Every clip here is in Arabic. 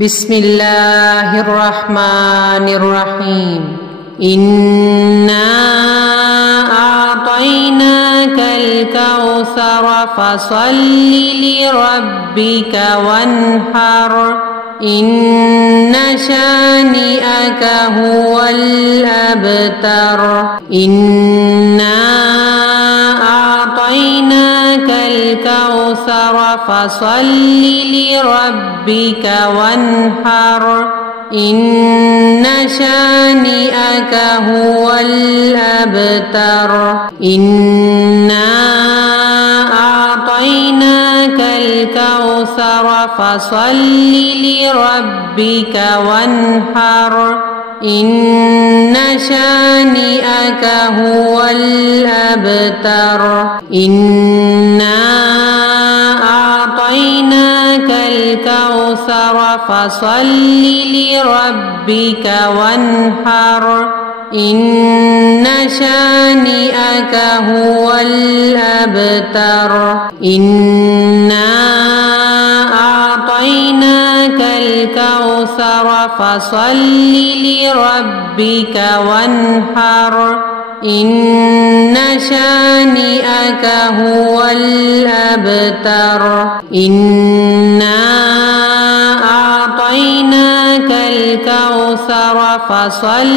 بسم الله الرحمن الرحيم إنا أعطيناك الكوثر فصل لربك وانحر إن شانئك هو الأبتر إنا أعطيناك الكوثر فصل لربك وانحر إن شانئك هو الأبتر إنا أعطيناك الكوثر فصل لربك وانحر إن شانئك هو الأبتر إنا أعطيناك الكوثر فصل لربك وانحر إن شانئك هو الأبتر إنا أعطيناك الكوثر فصل لربك وانحر إن شانئك هو الأبتر إنا أعطيناك الكوثر فصل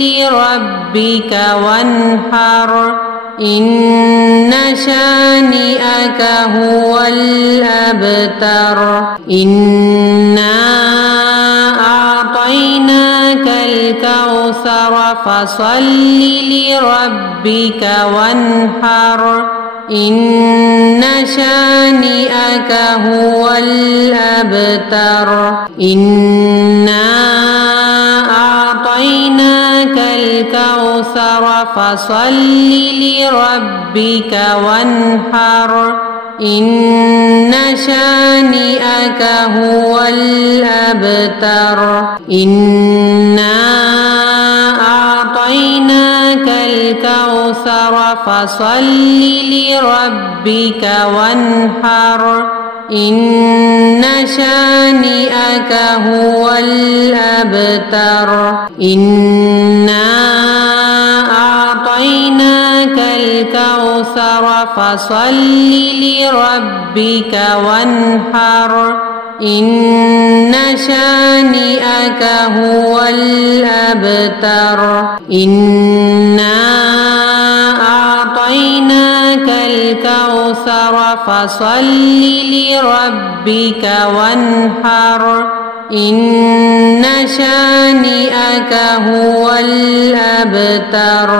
لربك وانحر إن شانئك هو الأبتر إنا أعطيناك الكوثر فصل لربك وانحر إن شانئك هو الأبتر إنا أعطيناك الكوثر فصل لربك وانحر إن شانئك هو الأبتر إنا أعطيناك الكوثر فصل لربك وانحر إن شانئك هو الأبتر إنا أعطيناك الكوثر فصل لربك وانحر إن شانئك هو الأبتر إنا أعطيناك الكوثر فصل لربك وانحر إن شانئك هو الأبتر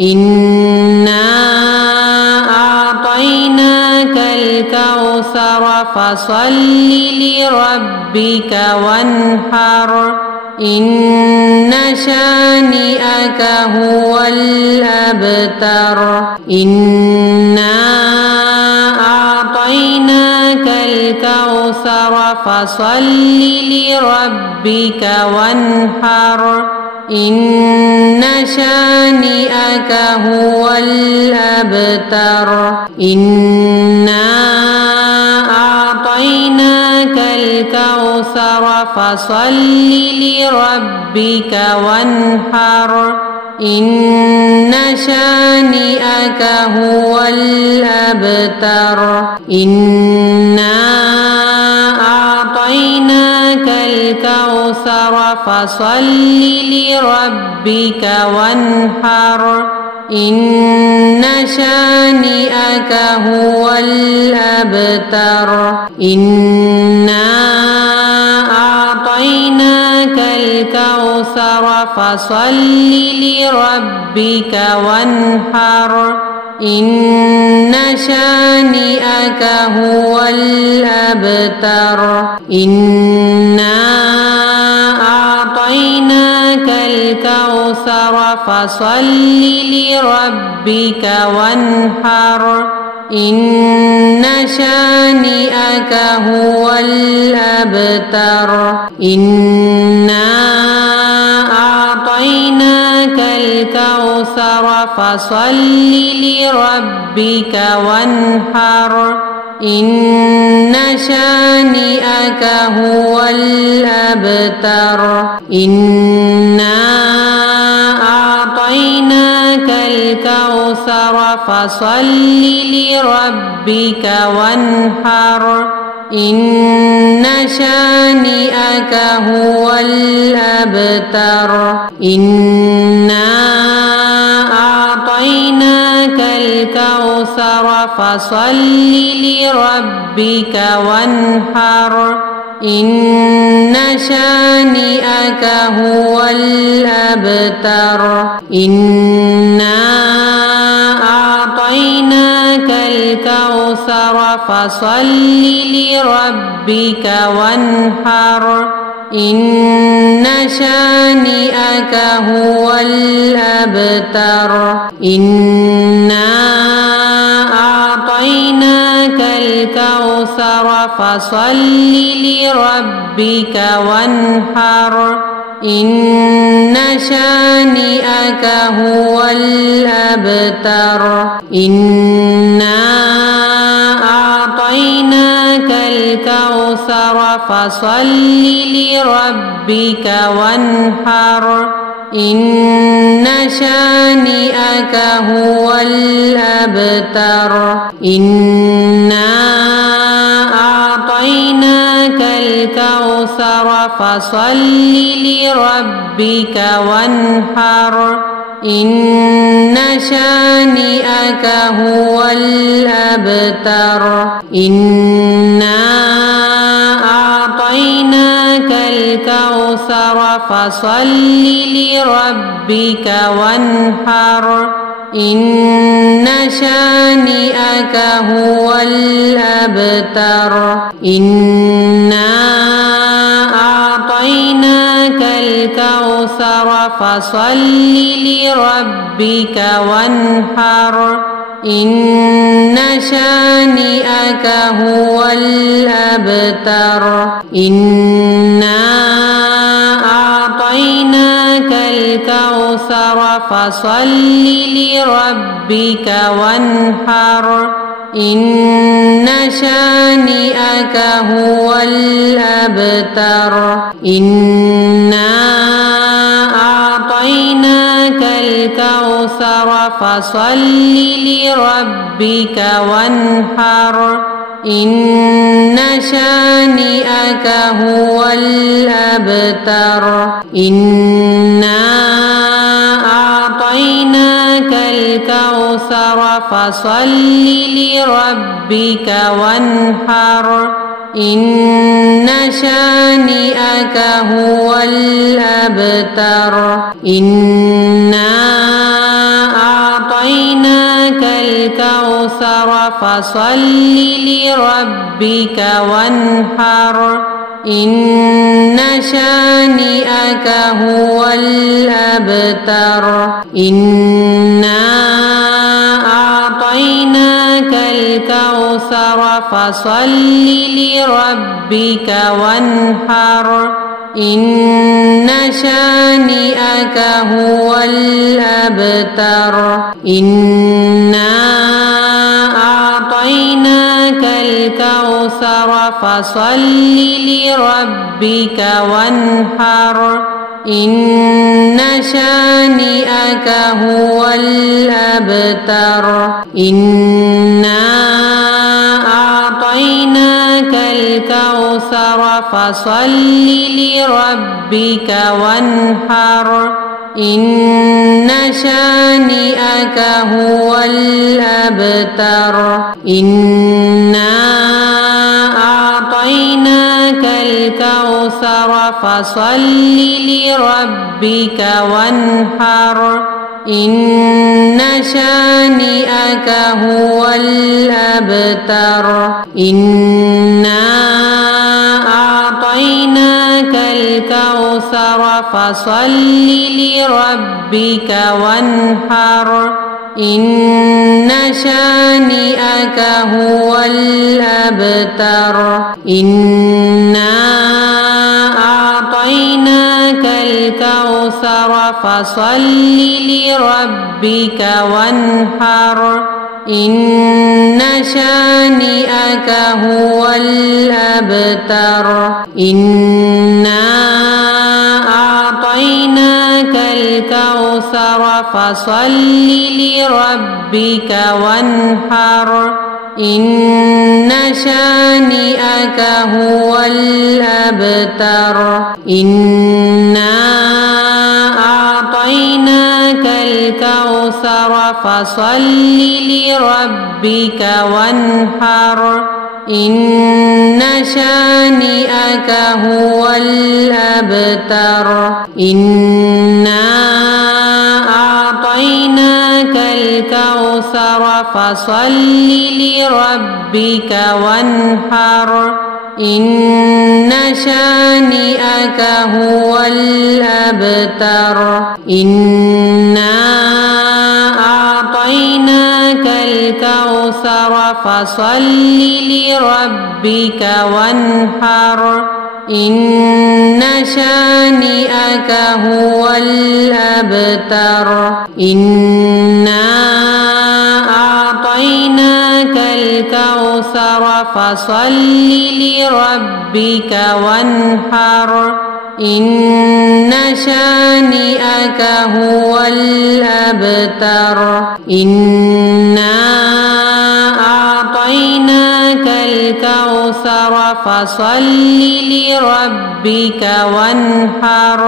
إنا أعطيناك الكوثر فصل لربك وانحر إن شانئك هو الأبتر إنا أعطيناك الكوثر فصل لربك وانحر إن شانئك هو الأبتر إنا أعطيناك الكوثر فصل لربك وانحر إن شانئك هو الأبتر إنا أعطيناك الكوثر فصل لربك وانحر إن شانئك هو الأبتر إنا أعطيناك الكوثر فصل لربك وانحر إن شانئك هو الأبتر إنا أعطيناك الكوثر فصل لربك وانحر إن شانئك هو الأبتر إنا أعطيناك الكوثر فصل لربك وانحر إن شانئك هو الأبتر. والأبتر إنا أعطيناك الكوثر فصل لربك وانحر إن شانئك هو الأبتر إنا أعطيناك الكوثر فصل لربك وانحر إن شانئك هو الأبتر إنا أعطيناك الكوثر فصل لربك وانحر إن شانئك هو الأبتر إنا أعطيناك الكوثر فصل لربك وانحر إن شانئك هو الأبتر إنا أعطيناك الكوثر فصل لربك وانحر إن شانئك هو الأبتر إنا أعطيناك الكوثر فصل لربك وانحر إن شانئك هو الأبتر إنا أعطيناك الكوثر فصل لربك وانحر إن شانئك هو الأبتر إنا أعطيناك الكوثر فصل لربك وانحر إن شانئك هو الأبتر إنا أعطيناك الكوثر فصل لربك وانحر إن شانئك هو الأبتر إنا أعطيناك الكوثر فصل لربك وانحر إن شانئك هو الأبتر إنا أعطيناك الكوثر فصل لربك وانحر إن شانئك هو الأبتر إنا أعطيناك الكوثر فصل لربك وانحر إن شانئك هو الأبتر إنا أعطيناك الكوثر فصل لربك وانحر إن شانئك هو الأبتر إنا أعطيناك الكوثر فصل لربك وانحر إن شانئك هو الأبتر إنا أعطيناك الكوثر فصل لربك وانحر إن شانئك هو الأبتر إنا أعطيناك الكوثر فصل لربك وانحر إن شانئك هو الأبتر إنا أعطيناك الكوثر فصل لربك وانحر إن شانئك هو الأبتر إنا أعطيناك الكوثر فصل لربك وانحر إن شانئك هو الأبتر إنا فصل لربك وانحر إن شانئك هو الأبتر إنا أعطيناك الكوثر فصل لربك وانحر إن شانئك هو الأبتر إنا أعطيناك الكوثر فصل لربك وانحر إن شانئك هو الأبتر إنا أعطيناك الكوثر فصل لربك وانحر إن شانئك هو الأبتر إنا أعطيناك الكوثر فصل لربك وانحر إن شانئك هو الأبتر إنا أعطيناك الكوثر فصل لربك وانحر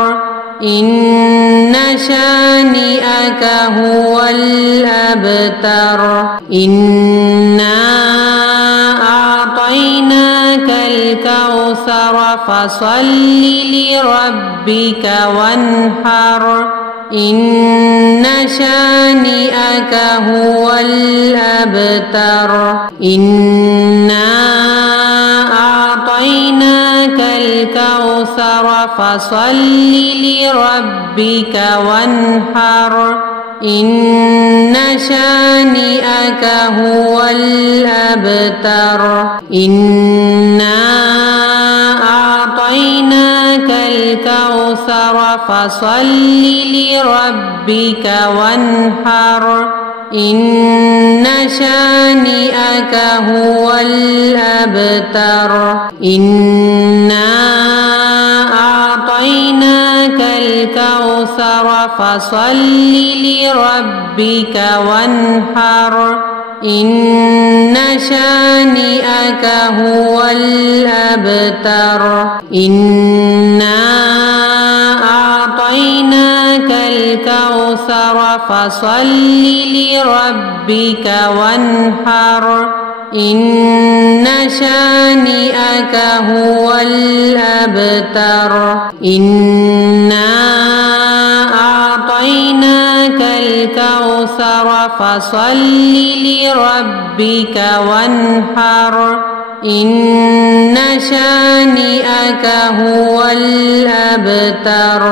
إن شانئك هو الأبتر إنا أعطيناك الكوثر فصل لربك وانحر إن شانئك هو الأبتر إنا أعطيناك الكوثر فصل لربك وانحر إن شانئك هو الأبتر إنا أعطيناك الكوثر فصل لربك وانحر إن شانئك هو الأبتر إنا أعطيناك الكوثر فصل لربك وانحر إن شانئك هو الأبتر إنا أعطيناك الكوثر فصل لربك وانحر إن شانئك هو الأبتر إنا أعطيناك الكوثر فصل لربك وانحر إن شانئك هو الأبتر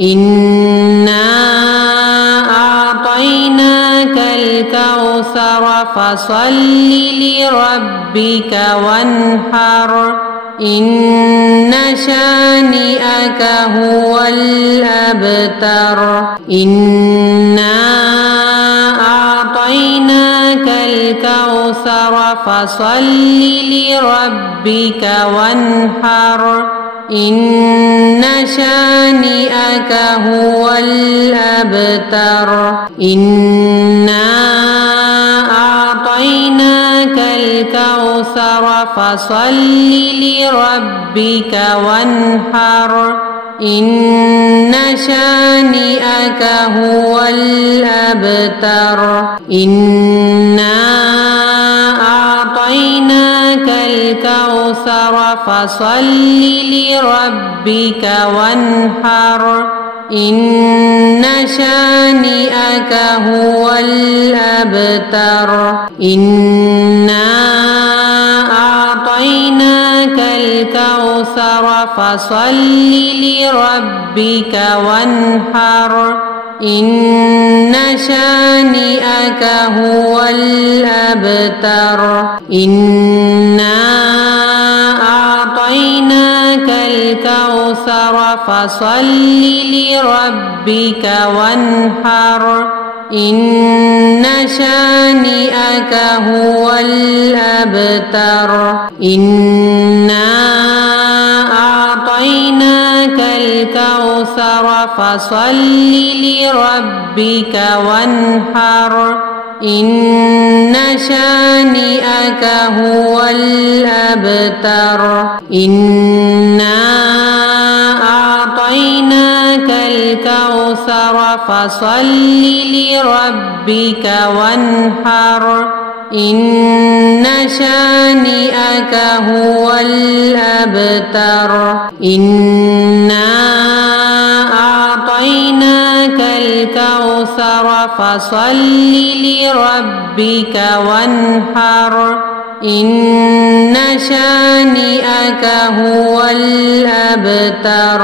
إنا أعطيناك الكوثر فصل لربك وانحر إن شانئك هو الأبتر إنا أعطيناك الكوثر فصل لربك وانحر إن شانئك هو الأبتر إنا أعطيناك الكوثر فصل لربك وانحر إن شانئك هو الأبتر إنا أعطيناك الكوثر فصل لربك وانحر إن شانئك هو الأبتر إنا أعطيناك الكوثر فصل لربك وانحر إن شانئك هو الأبتر إنا أعطيناك الكوثر فصل لربك وانحر إن شانئك هو الأبتر إنا أعطيناك الكوثر فصل لربك وانحر إن شانئك هو الأبتر إنا أعطيناك الكوثر فصل لربك وانحر إن شانئك هو الأبتر إنا أعطيناك الكوثر فصل لربك وانحر إن شانئك هو الأبتر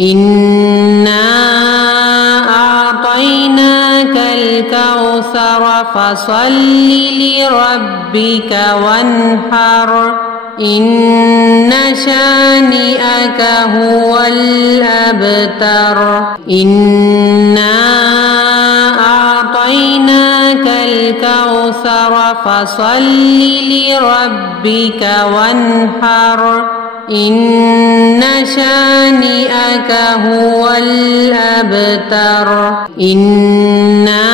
إنا أعطيناك الكوثر فصل لربك وانحر إن شانئك هو الأبتر إنا أعطيناك الكوثر فصل لربك وانحر إن شانئك هو الأبتر إنا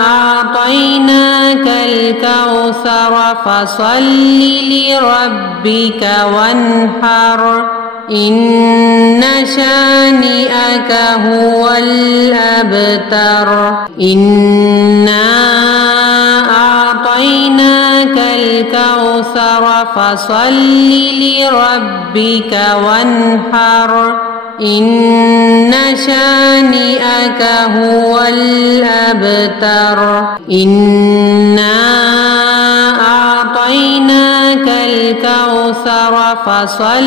أعطيناك الكوثر فصل لربك وانحر إن شانئك هو الأبتر إنا أعطيناك الكوثر فصل لربك وانحر إن شانئك هو الأبتر إنا أعطيناك الكوثر فصل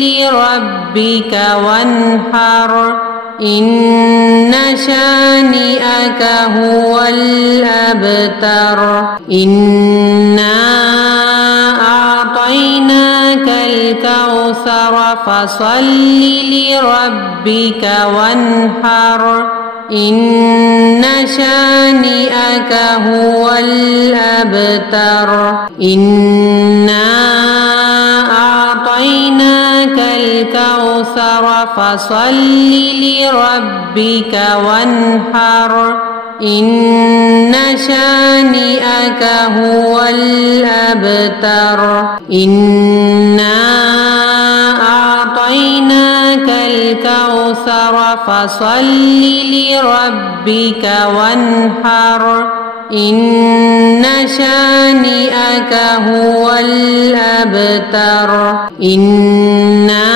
لربك وانحر إن شانئك هو الأبتر إنا أعطيناك الكوثر فصل لربك وانحر إن شانئك هو الأبتر إنا أعطيناك الكوثر فصل لربك وانحر إن شانئك هو الأبتر إنا أعطيناك الكوثر فصل لربك وانحر إن شانئك هو الأبتر إنا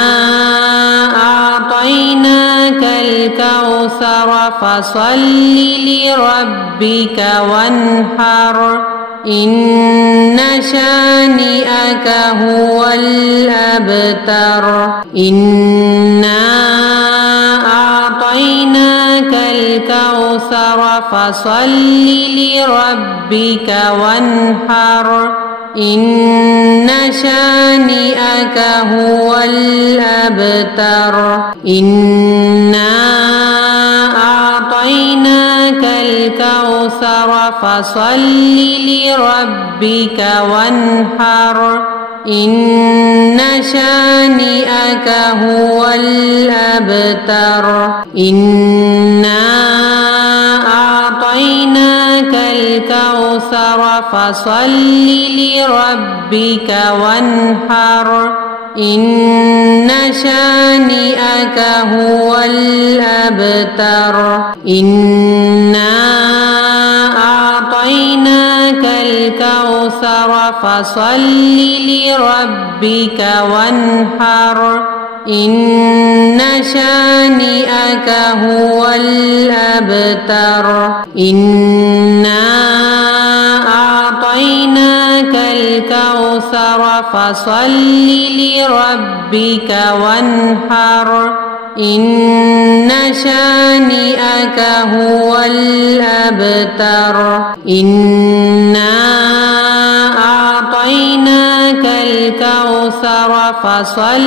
أعطيناك الكوثر فصل لربك وانحر إن شانئك هو الأبتر إنا أعطيناك الكوثر فصل لربك وانحر إن شانئك هو الأبتر إنا أعطيناك الكوثر فصل لربك وانحر إن شانئك هو الأبتر إنا أعطيناك الكوثر فصل لربك وانحر إن شانئك هو الأبتر إنا أعطيناك الكوثر فصل لربك وانحر إن شانئك هو الأبتر إنا أعطيناك الكوثر فصل لربك وانحر إن شانئك هو الأبتر إنا أعطيناك الكوثر فصل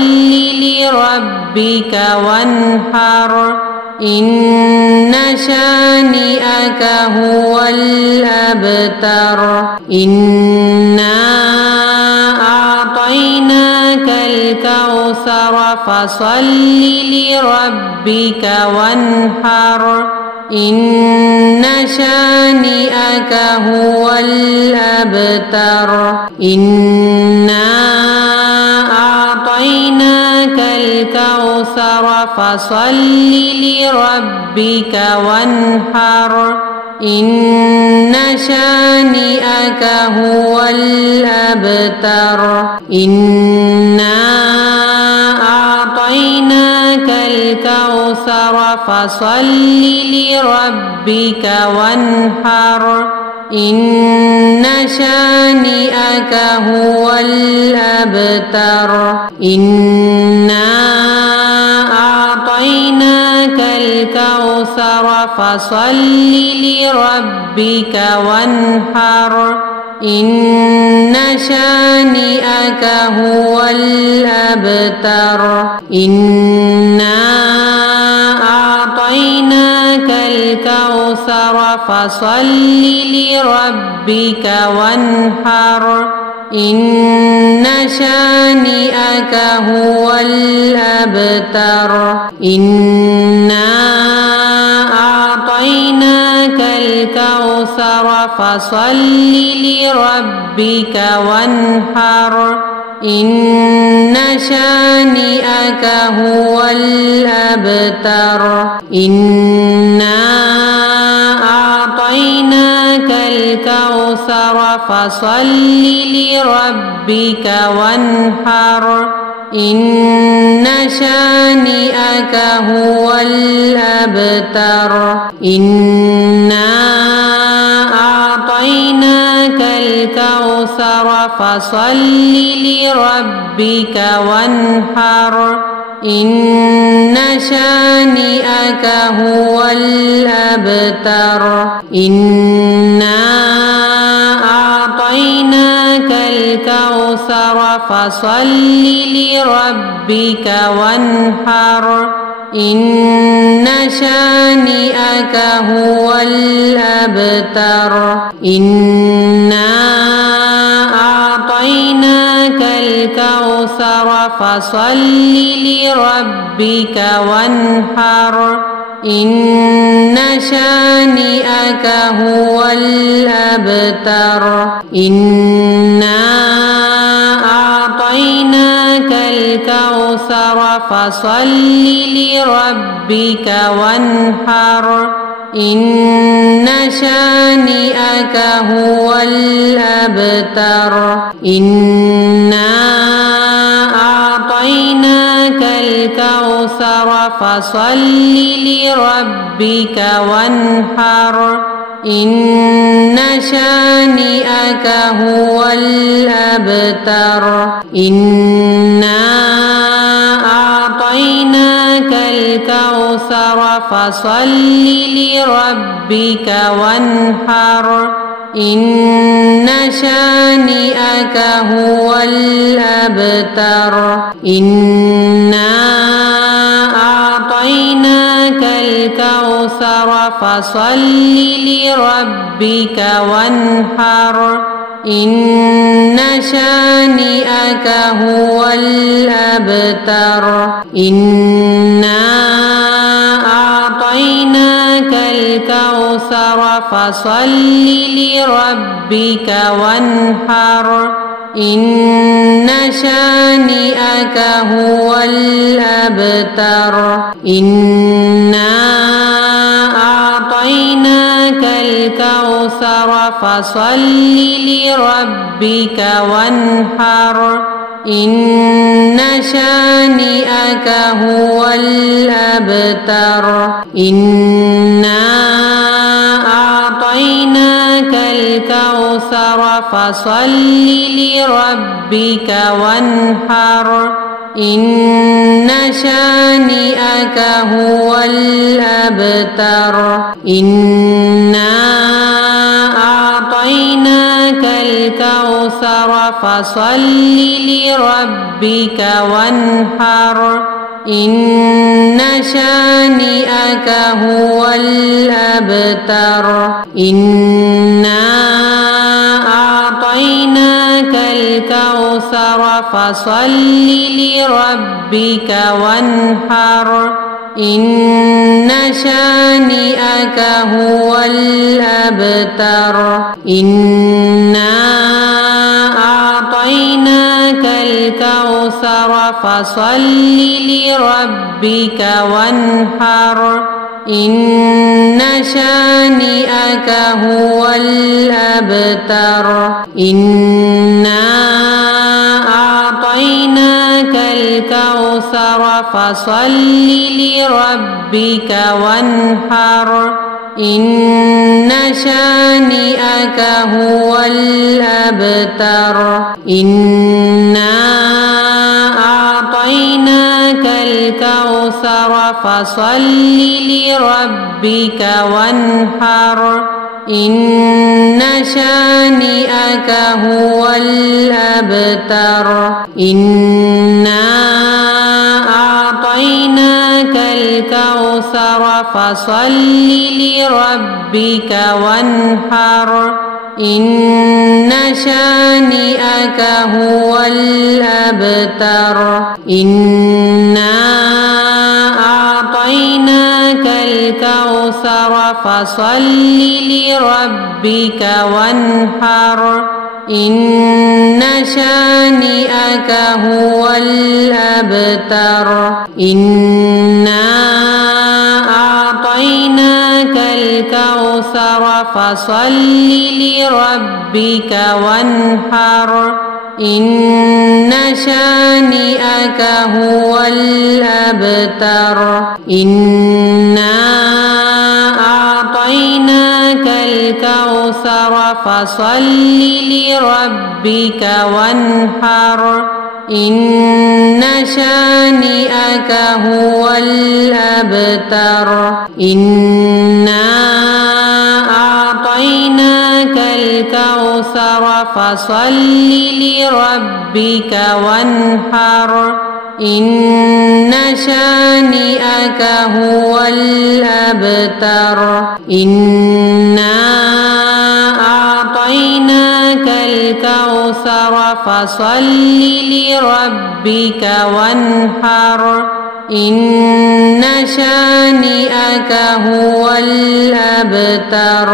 لربك وانحر إن شانئك هو الأبتر إنا أعطيناك الكوثر فصل لربك وانحر إن شانئك هو الأبتر إنا أعطيناك الكوثر فصل لربك وانحر إن شانئك هو الأبتر إنا أعطيناك الكوثر فصل لربك وانحر إن شانئك هو الأبتر إنا أعطيناك الكوثر فصل لربك وانحر إن شانئك هو الأبتر إنا أعطيناك الكوثر فصل لربك وانحر إن شانئك هو الأبتر إنا أعطيناك الكوثر فصل لربك وانحر إن شانئك هو الأبتر إنا أعطيناك الكوثر فصل لربك وانحر إن شانئك هو الأبتر إنا أعطيناك الكوثر فصل لربك وانحر إن شانئك هو الأبتر إنا أعطيناك الكوثر فصل لربك وانحر إن شانئك هو الأبتر إنا أعطيناك الكوثر فصل لربك وانحر إن شانئك هو الأبتر إنا أعطيناك الكوثر فصل لربك وانحر إن شانئك هو الأبتر إنا أعطيناك الكوثر فصل لربك وانحر إن شانئك هو الأبتر إنا أعطيناك الكوثر فصل لربك وانحر إن شانئك هو الأبتر إنا أعطيناك الكوثر فصل لربك وانحر إن شانئك هو الأبتر إنا أعطيناك الكوثر فصل لربك وانحر إن شانئك هو الأبتر إنا أعطيناك الكوثر فصل لربك وانحر إن شانئك هو الأبتر إنا أعطيناك الكوثر فصل لربك وانحر إن شانئك هو الأبتر إنا أعطيناك الكوثر فصل لربك وانحر إن شانئك هو الأبتر إنا أعطيناك الكوثر الكوثر فصل لربك وانحر إن شانئك هو الأبتر إنا أعطيناك الكوثر فصل لربك وانحر إن شانئك هو الأبتر إنا أعطيناك الكوثر فصل لربك وانحر إن شانئك هو الأبتر إنا أعطيناك الكوثر فصل لربك وانحر إن شانئك هو الأبتر إنا أعطيناك الكوثر فصل لربك وانحر إن شانئك هو الأبتر إنا أعطيناك الكوثر فصل لربك وانحر إن شانئك هو الأبتر إنا أعطيناك الكوثر فصل لربك وانحر إن شانئك هو الأبتر إنا أعطيناك الكوثر فصل لربك وانحر إن شانئك هو الأبتر إنا أعطيناك الكوثر فصل لربك وانحر إن شانئك هو الأبتر إنا أعطيناك الكوثر فصل لربك وانحر إن شانئك هو الأبتر.